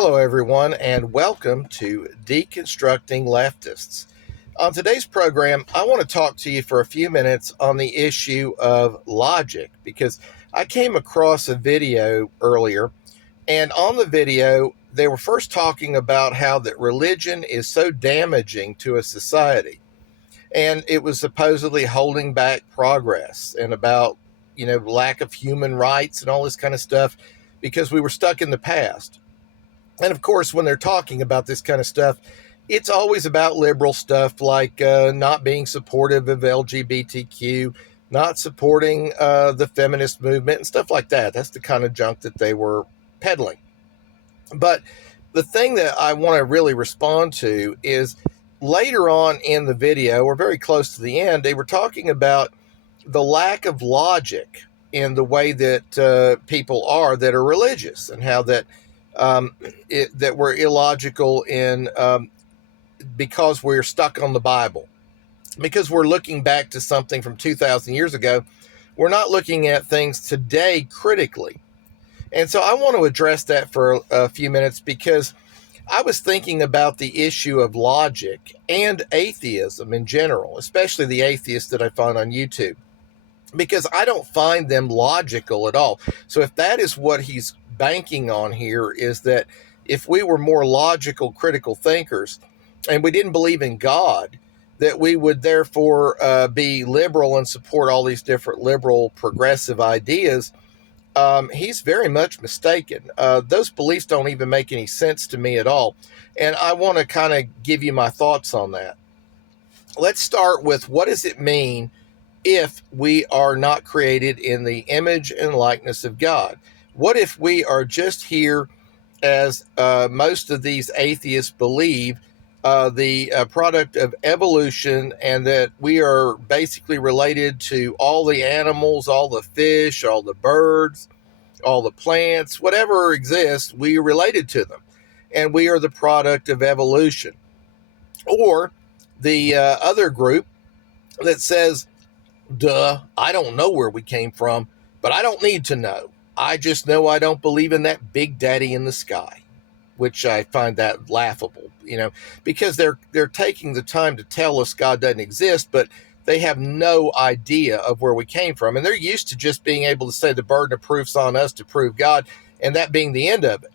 Hello, everyone, and welcome to Deconstructing Leftists. On today's program, I want to talk to you for a few minutes on the issue of logic, because I came across a video earlier, and on the video, they were first talking about how that religion is so damaging to a society, and it was supposedly holding back progress, and about, lack of human rights and all this kind of stuff, because we were stuck in the past. And of course, when they're talking about this kind of stuff, it's always about liberal stuff like not being supportive of LGBTQ, not supporting the feminist movement and stuff like that. That's the kind of junk that they were peddling. But the thing that I want to really respond to is later on in the video, or very close to the end, they were talking about the lack of logic in the way that people are that are religious, and how that that we're illogical in because we're stuck on the Bible, because we're looking back to something from 2,000 years ago. We're not looking at things today critically. And so I want to address that for a few minutes, because I was thinking about the issue of logic and atheism in general, especially the atheists that I find on YouTube, because I don't find them logical at all. So if that is what he's banking on here, is that if we were more logical, critical thinkers, and we didn't believe in God, that we would therefore be liberal and support all these different liberal progressive ideas, he's very much mistaken. Those beliefs don't even make any sense to me at all. And I want to kind of give you my thoughts on that. Let's start with, what does it mean if we are not created in the image and likeness of God? What if we are just here, as most of these atheists believe, the product of evolution, and that we are basically related to all the animals, all the fish, all the birds, all the plants, whatever exists, we are related to them, and we are the product of evolution? Or the other group that says, duh, I don't know where we came from, but I don't need to know. I just know I don't believe in that big daddy in the sky, which I find that laughable, because they're taking the time to tell us God doesn't exist, but they have no idea of where we came from. And they're used to just being able to say the burden of proof's on us to prove God, and that being the end of it.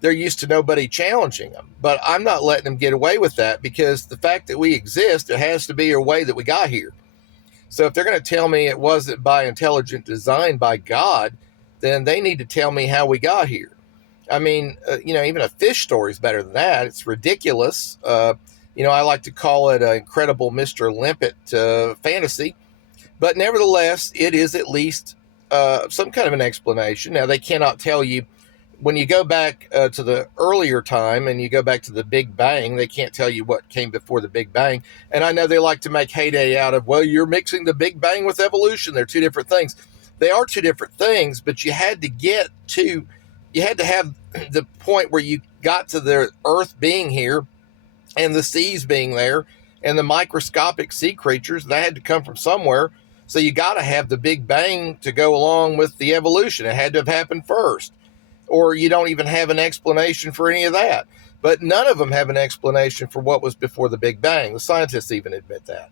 They're used to nobody challenging them. But I'm not letting them get away with that, because the fact that we exist, it has to be a way that we got here. So if they're going to tell me it wasn't by intelligent design by God, then they need to tell me how we got here. I mean, even a fish story is better than that. It's ridiculous. I like to call it an incredible Mr. Limpet fantasy. But nevertheless, it is at least some kind of an explanation. Now, they cannot tell you, when you go back to the earlier time and you go back to the Big Bang, they can't tell you what came before the Big Bang. And I know they like to make heyday out of, well, you're mixing the Big Bang with evolution. They're two different things. They are two different things, but you had to have the point where you got to the Earth being here and the seas being there and the microscopic sea creatures. That had to come from somewhere. So you got to have the Big Bang to go along with the evolution. It had to have happened first, or you don't even have an explanation for any of that. But none of them have an explanation for what was before the Big Bang. The scientists even admit that.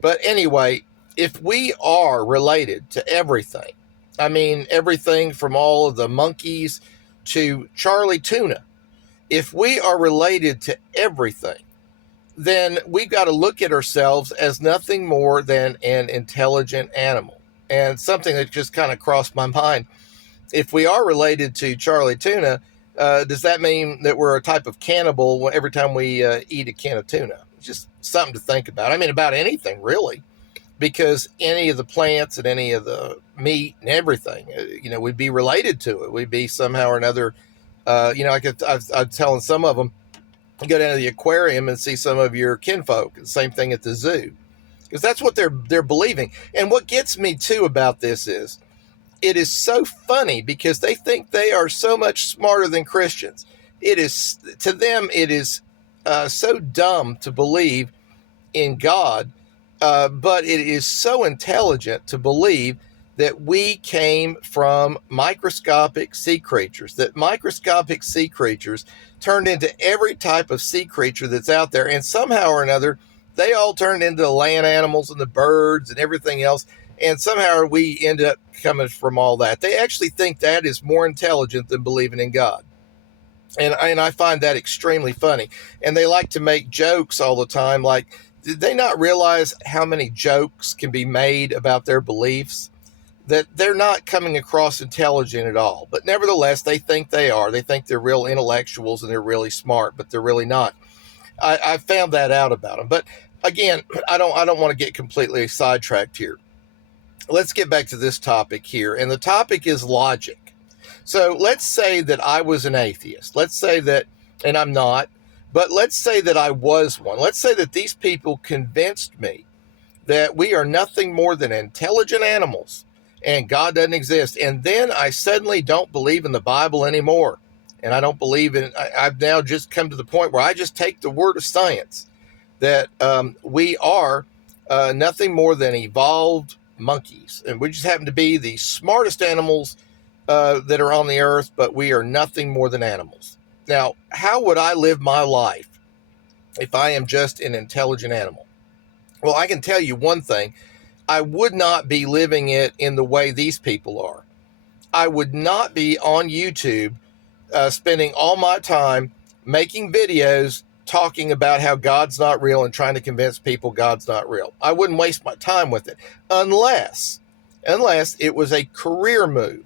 But anyway, if we are related to everything, I mean, everything from all of the monkeys to Charlie Tuna, if we are related to everything, then we've got to look at ourselves as nothing more than an intelligent animal. And something that just kind of crossed my mind, if we are related to Charlie Tuna, does that mean that we're a type of cannibal every time we eat a can of tuna? It's just something to think about. I mean, about anything, really, because any of the plants and any of the meat and everything, we'd be related to it. We'd be somehow or another, I'm telling some of them, you go down to the aquarium and see some of your kinfolk. Same thing at the zoo, because that's what they're believing. And what gets me too about this is, it is so funny, because they think they are so much smarter than Christians. It is, to them, it is so dumb to believe in God, but it is so intelligent to believe that we came from microscopic sea creatures, that microscopic sea creatures turned into every type of sea creature that's out there, and somehow or another, they all turned into the land animals and the birds and everything else, and somehow we end up coming from all that. They actually think that is more intelligent than believing in God. And I find that extremely funny. And they like to make jokes all the time. Like, did they not realize how many jokes can be made about their beliefs? That they're not coming across intelligent at all. But nevertheless, they think they are. They think they're real intellectuals and they're really smart, but they're really not. I found that out about them. But again, I don't want to get completely sidetracked here. Let's get back to this topic here. And the topic is logic. So let's say that I was an atheist. Let's say that, and I'm not, but let's say that I was one. Let's say that these people convinced me that we are nothing more than intelligent animals and God doesn't exist. And then I suddenly don't believe in the Bible anymore. And I don't believe in, I've now just come to the point where I just take the word of science that we are nothing more than evolved monkeys. And we just happen to be the smartest animals that are on the earth, but we are nothing more than animals. Now, how would I live my life if I am just an intelligent animal? Well, I can tell you one thing. I would not be living it in the way these people are. I would not be on YouTube spending all my time making videos talking about how God's not real and trying to convince people God's not real. I wouldn't waste my time with it unless it was a career move.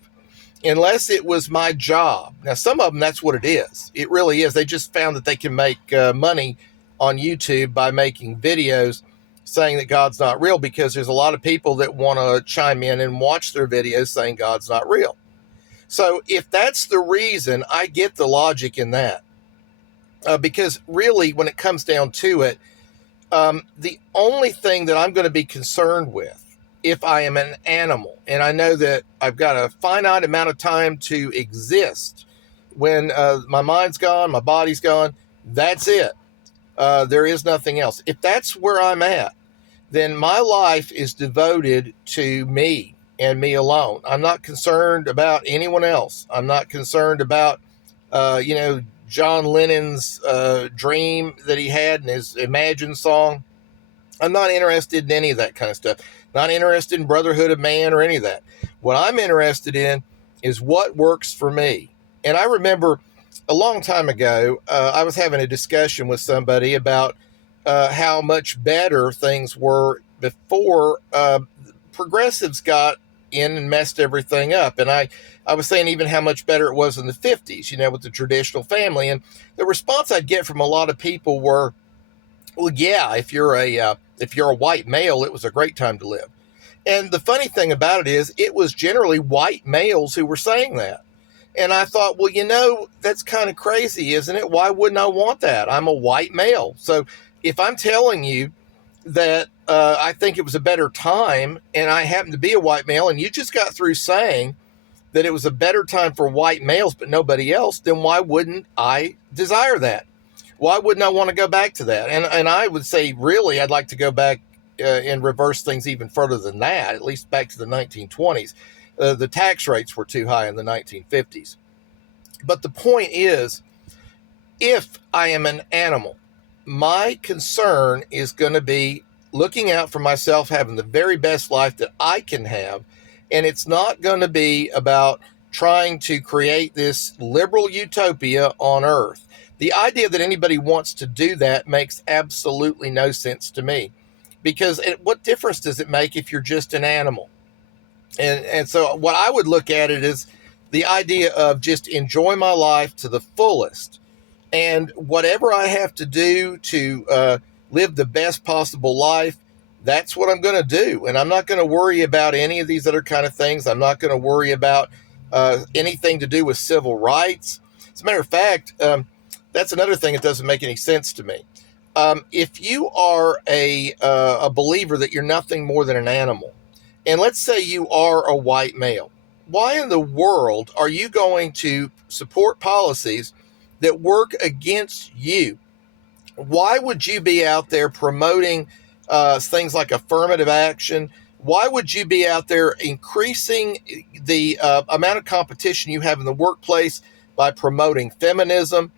Unless it was my job. Now, some of them, that's what it is. It really is. They just found that they can make money on YouTube by making videos saying that God's not real, because there's a lot of people that want to chime in and watch their videos saying God's not real. So if that's the reason, I get the logic in that. Because really, when it comes down to it, the only thing that I'm going to be concerned with if I am an animal, and I know that I've got a finite amount of time to exist, when my mind's gone, my body's gone, that's it. There is nothing else. If that's where I'm at, then my life is devoted to me and me alone. I'm not concerned about anyone else. I'm not concerned about, John Lennon's dream that he had in his Imagine song. I'm not interested in any of that kind of stuff. Not interested in brotherhood of man or any of that. What I'm interested in is what works for me. And I remember a long time ago, I was having a discussion with somebody about how much better things were before progressives got in and messed everything up. And I was saying even how much better it was in the 50s, with the traditional family. And the response I'd get from a lot of people were, well, yeah, if you're a white male, it was a great time to live. And the funny thing about it is, it was generally white males who were saying that. And I thought, well, that's kind of crazy, isn't it? Why wouldn't I want that? I'm a white male. So if I'm telling you that I think it was a better time, and I happen to be a white male, and you just got through saying that it was a better time for white males but nobody else, then why wouldn't I desire that? Why wouldn't I want to go back to that? And I would say, really, I'd like to go back and reverse things even further than that, at least back to the 1920s. The tax rates were too high in the 1950s. But the point is, if I am an animal, my concern is going to be looking out for myself, having the very best life that I can have. And it's not going to be about trying to create this liberal utopia on earth. The idea that anybody wants to do that makes absolutely no sense to me, because what difference does it make if you're just an animal? And so what I would look at it is the idea of just enjoy my life to the fullest, and whatever I have to do to live the best possible life, that's what I'm going to do. And I'm not going to worry about any of these other kind of things. I'm not going to worry about anything to do with civil rights. As a matter of fact, that's another thing that doesn't make any sense to me. If you are a believer that you're nothing more than an animal, and let's say you are a white male, why in the world are you going to support policies that work against you? Why would you be out there promoting things like affirmative action, Why would you be out there increasing the amount of competition you have in the workplace by promoting feminism?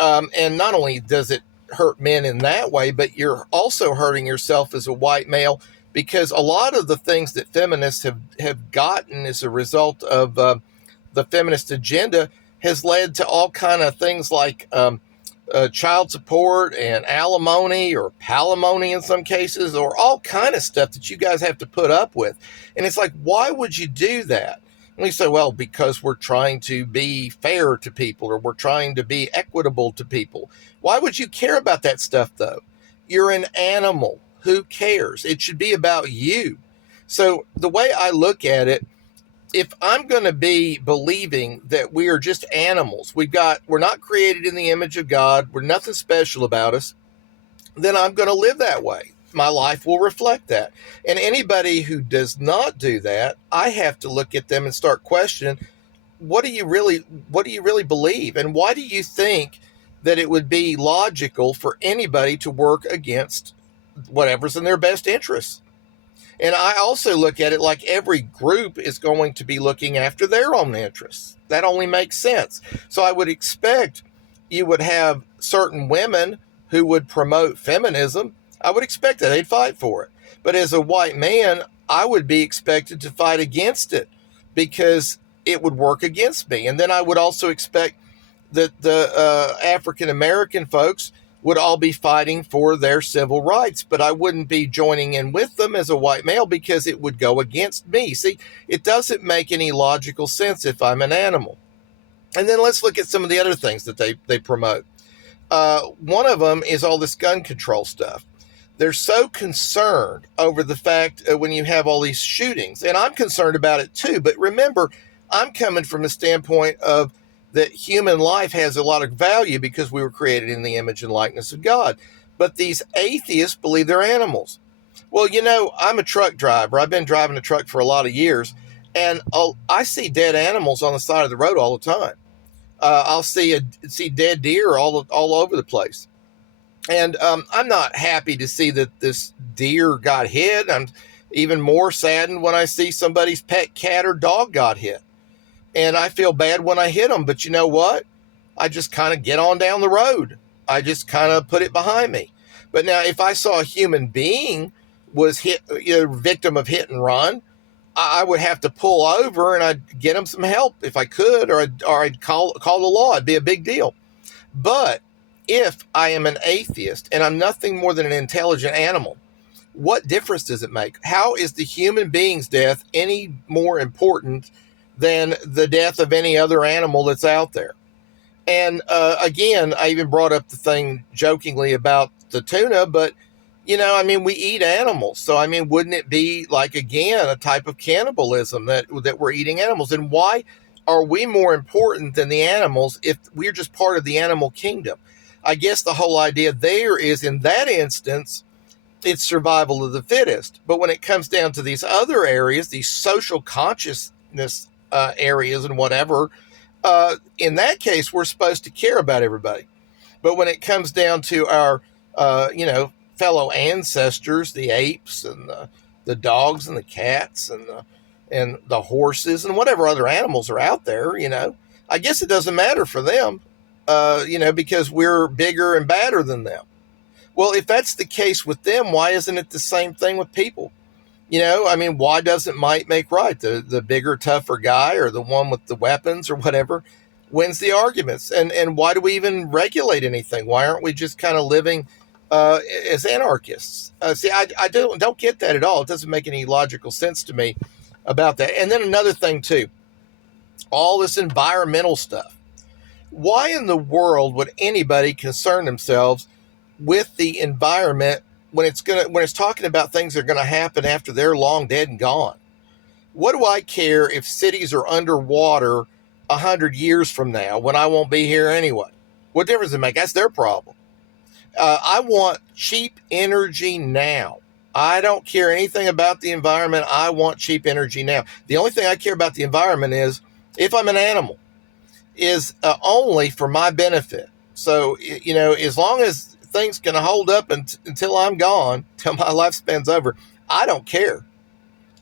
And not only does it hurt men in that way, but you're also hurting yourself as a white male, because a lot of the things that feminists have gotten as a result of the feminist agenda has led to all kind of things like child support and alimony or palimony in some cases, or all kind of stuff that you guys have to put up with. And it's like, why would you do that? And we say, well, because we're trying to be fair to people, or we're trying to be equitable to people. Why would you care about that stuff, though? You're an animal. Who cares? It should be about you. So the way I look at it, if I'm going to be believing that we are just animals, we're not created in the image of God, we're nothing special about us, then I'm going to live that way. My life will reflect that. And anybody who does not do that, I have to look at them and start questioning, what do you really believe? And why do you think that it would be logical for anybody to work against whatever's in their best interest? And I also look at it like every group is going to be looking after their own interests. That only makes sense. So I would expect you would have certain women who would promote feminism. I would expect that they'd fight for it. But as a white man, I would be expected to fight against it because it would work against me. And then I would also expect that the African American folks would all be fighting for their civil rights, but I wouldn't be joining in with them as a white male because it would go against me. See, it doesn't make any logical sense if I'm an animal. And then let's look at some of the other things that they promote. One of them is all this gun control stuff. They're so concerned over the fact when you have all these shootings, and I'm concerned about it too, but remember, I'm coming from a standpoint of that human life has a lot of value because we were created in the image and likeness of God. But these atheists believe they're animals. Well, I'm a truck driver. I've been driving a truck for a lot of years, and I see dead animals on the side of the road all the time. I'll see dead deer all over the place. And I'm not happy to see that this deer got hit. I'm even more saddened when I see somebody's pet cat or dog got hit. And I feel bad when I hit them, but you know what? I just kind of get on down the road. I just kind of put it behind me. But now if I saw a human being was victim of hit and run, I would have to pull over and I'd get them some help if I could, or I'd call the law. It'd be a big deal. But if I am an atheist and I'm nothing more than an intelligent animal, what difference does it make? How is the human being's death any more important than the death of any other animal that's out there? And again, I even brought up the thing jokingly about the tuna, but we eat animals. So, wouldn't it be like, again, a type of cannibalism that we're eating animals? And why are we more important than the animals if we're just part of the animal kingdom? I guess the whole idea there is, in that instance, it's survival of the fittest. But when it comes down to these other areas, these social consciousness areas and whatever, in that case, we're supposed to care about everybody. But when it comes down to our, fellow ancestors, the apes and the dogs and the cats and the horses and whatever other animals are out there, I guess it doesn't matter for them, because we're bigger and badder than them. Well, if that's the case with them, why isn't it the same thing with people? Why doesn't might make right? The bigger, tougher guy, or the one with the weapons or whatever, wins the arguments. And why do we even regulate anything? Why aren't we just kind of living as anarchists? I don't get that at all. It doesn't make any logical sense to me about that. And then another thing too, all this environmental stuff. Why in the world would anybody concern themselves with the environment when it's talking about things that are going to happen after they're long dead and gone? What do I care if cities are underwater 100 years from now when I won't be here anyway? What difference does it make? That's their problem. I want cheap energy now. I don't care anything about the environment. I want cheap energy now. The only thing I care about the environment is, if I'm an animal, is only for my benefit. So, as long as things can hold up until I'm gone, till my lifespan's over, I don't care.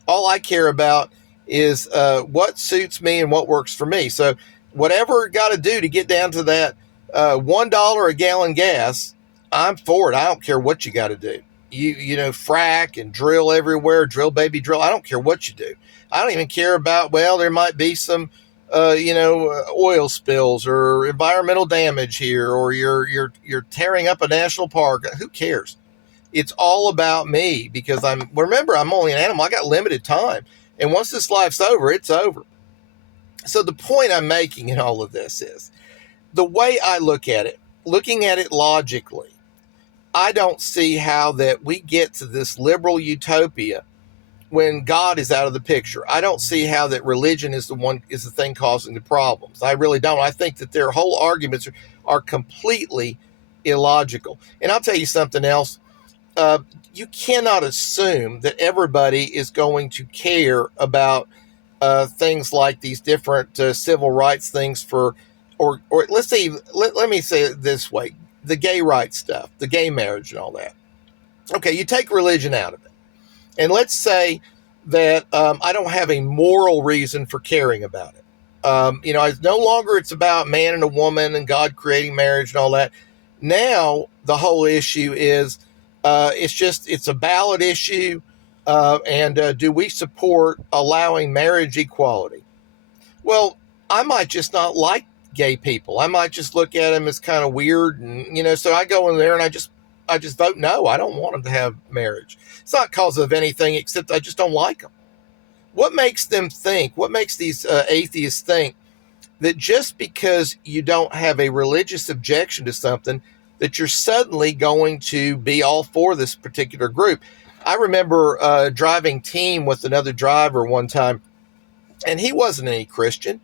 All I care about is what suits me and what works for me. So whatever got to do to get down to that $1 a gallon gas, I'm for it. I don't care what you got to do. You frack and drill everywhere, drill baby drill. I don't care what you do. I don't even care about, well, there might be some oil spills or environmental damage here, or you're tearing up a national park. Who cares? It's all about me, because I'm only an animal. I got limited time. And once this life's over, it's over. So the point I'm making in all of this is the way I look at it, looking at it logically, I don't see how that we get to this liberal utopia when God is out of the picture. I don't see how that religion is the thing causing the problems. I really don't. I think that their whole arguments are completely illogical. And I'll tell you something else. You cannot assume that everybody is going to care about things like these different civil rights things or let's say, let me say it this way, the gay rights stuff, the gay marriage and all that. Okay, you take religion out of it. And let's say that I don't have a moral reason for caring about it. No longer it's about man and a woman and God creating marriage and all that. Now the whole issue is it's a ballot issue. And do we support allowing marriage equality? Well, I might just not like gay people. I might just look at them as kind of weird, and so I go in there and I just vote no. I don't want them to have marriage. It's not because of anything except I just don't like them. What makes them think? What makes these atheists think that just because you don't have a religious objection to something, that you're suddenly going to be all for this particular group? I remember driving team with another driver one time, and he wasn't any Christian,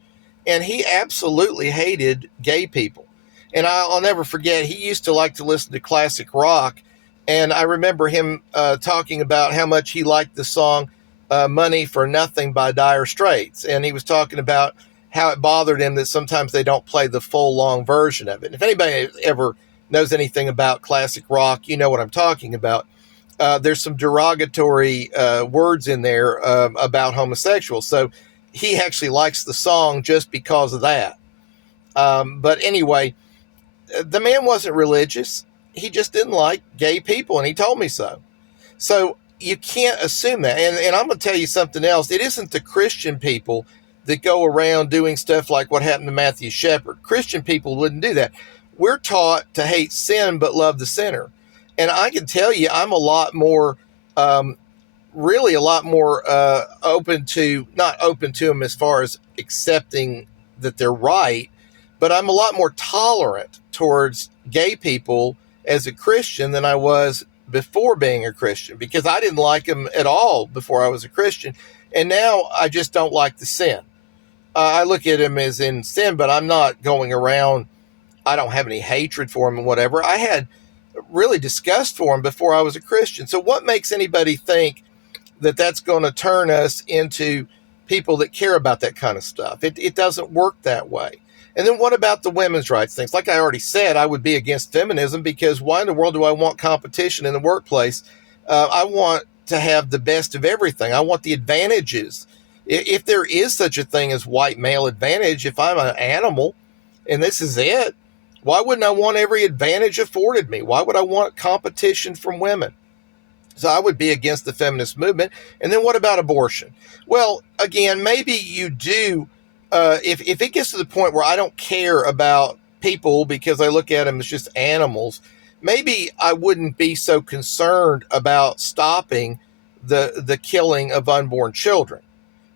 and he absolutely hated gay people. And I'll never forget, he used to like to listen to classic rock, and I remember him talking about how much he liked the song Money for Nothing by Dire Straits, and he was talking about how it bothered him that sometimes they don't play the full long version of it. And if anybody ever knows anything about classic rock, you know what I'm talking about. There's some derogatory words in there about homosexuals. So he actually likes the song just because of that. But anyway, the man wasn't religious. He just didn't like gay people, and he told me so. So you can't assume that. And I'm going to tell you something else. It isn't the Christian people that go around doing stuff like what happened to Matthew Shepard. Christian people wouldn't do that. We're taught to hate sin but love the sinner. And I can tell you, I'm a lot more, really a lot more not open to them as far as accepting that they're right, but I'm a lot more tolerant towards gay people as a Christian than I was before being a Christian, because I didn't like them at all before I was a Christian. And now I just don't like the sin. I look at him as in sin, but I'm not going around. I don't have any hatred for him and whatever. I had really disgust for him before I was a Christian. So what makes anybody think that that's going to turn us into people that care about that kind of stuff? It doesn't work that way. And then what about the women's rights things? Like I already said, I would be against feminism, because why in the world do I want competition in the workplace? I want to have the best of everything. I want the advantages. If there is such a thing as white male advantage, if I'm an animal and this is it, why wouldn't I want every advantage afforded me? Why would I want competition from women? So I would be against the feminist movement. And then what about abortion? Well, again, maybe you do. If it gets to the point where I don't care about people because I look at them as just animals, maybe I wouldn't be so concerned about stopping the killing of unborn children.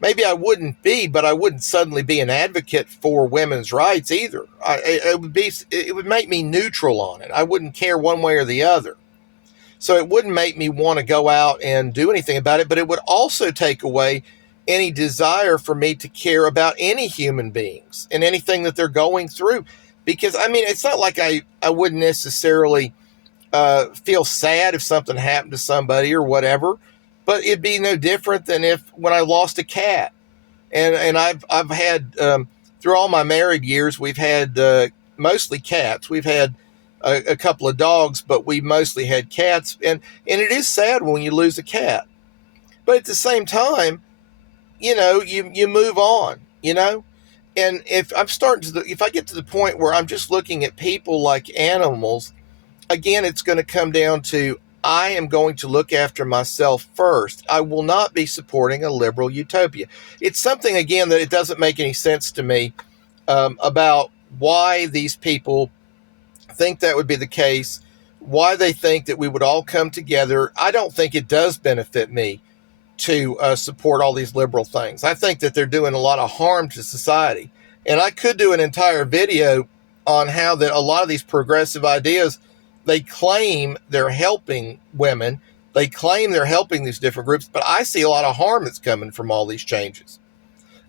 Maybe I wouldn't be, but I wouldn't suddenly be an advocate for women's rights either. It would make me neutral on it. I wouldn't care one way or the other. So it wouldn't make me want to go out and do anything about it, but it would also take away any desire for me to care about any human beings and anything that they're going through. Because, I mean, it's not like I wouldn't necessarily feel sad if something happened to somebody or whatever, but it'd be no different than when I lost a cat. And I've had, through all my married years, we've had mostly cats. We've had a couple of dogs, but we mostly had cats. And it is sad when you lose a cat. But at the same time, you move on, and if I get to the point where I'm just looking at people like animals, again, it's going to come down to, I am going to look after myself first. I will not be supporting a liberal utopia. It's something, again, that it doesn't make any sense to me, about why these people think that would be the case, why they think that we would all come together. I don't think it does benefit me to support all these liberal things. I think that they're doing a lot of harm to society. And I could do an entire video on how that a lot of these progressive ideas, they claim they're helping women, they claim they're helping these different groups, but I see a lot of harm that's coming from all these changes.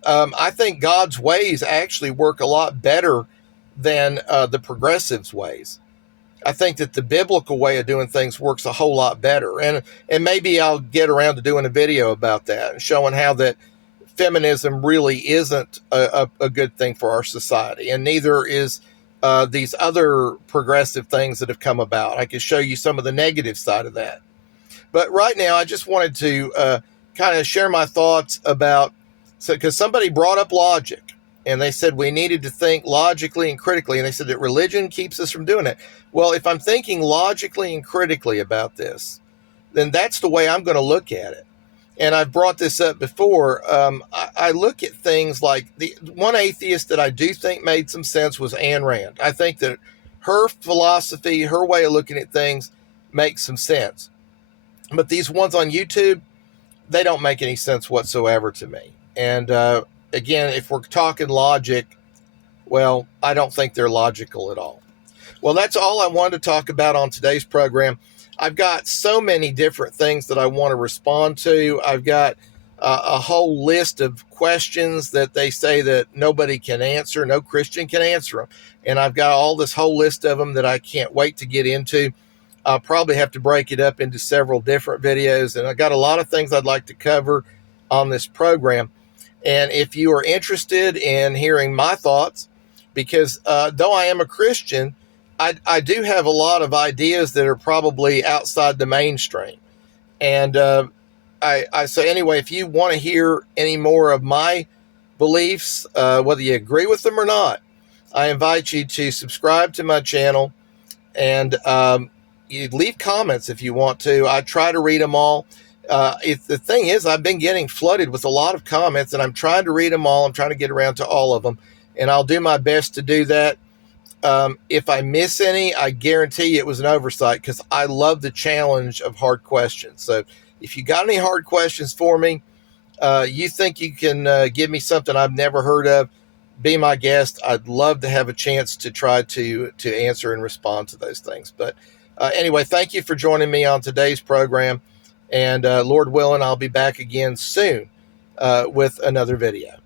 I think God's ways actually work a lot better than the progressives' ways. I think that the biblical way of doing things works a whole lot better. And maybe I'll get around to doing a video about that and showing how that feminism really isn't a good thing for our society. And neither is these other progressive things that have come about. I can show you some of the negative side of that. But right now, I just wanted to kind of share my thoughts about, because somebody brought up logic. And they said we needed to think logically and critically. And they said that religion keeps us from doing it. Well, if I'm thinking logically and critically about this, then that's the way I'm going to look at it. And I've brought this up before. I look at things like the one atheist that I do think made some sense was Ayn Rand. I think that her philosophy, her way of looking at things makes some sense. But these ones on YouTube, they don't make any sense whatsoever to me. And again, if we're talking logic, well, I don't think they're logical at all. Well, that's all I wanted to talk about on today's program. I've got so many different things that I want to respond to. I've got a whole list of questions that they say that nobody can answer, no Christian can answer them. And I've got all this whole list of them that I can't wait to get into. I'll probably have to break it up into several different videos. And I got a lot of things I'd like to cover on this program. And if you are interested in hearing my thoughts, because though I am a Christian, I do have a lot of ideas that are probably outside the mainstream. And so anyway, if you want to hear any more of my beliefs, whether you agree with them or not, I invite you to subscribe to my channel, and you leave comments if you want to. I try to read them all. The thing is, I've been getting flooded with a lot of comments, and I'm trying to read them all. I'm trying to get around to all of them, and I'll do my best to do that. If I miss any, I guarantee it was an oversight, because I love the challenge of hard questions. So if you got any hard questions for me, you think you can give me something I've never heard of, be my guest. I'd love to have a chance to try to answer and respond to those things. But anyway, thank you for joining me on today's program. And Lord willing, I'll be back again soon with another video.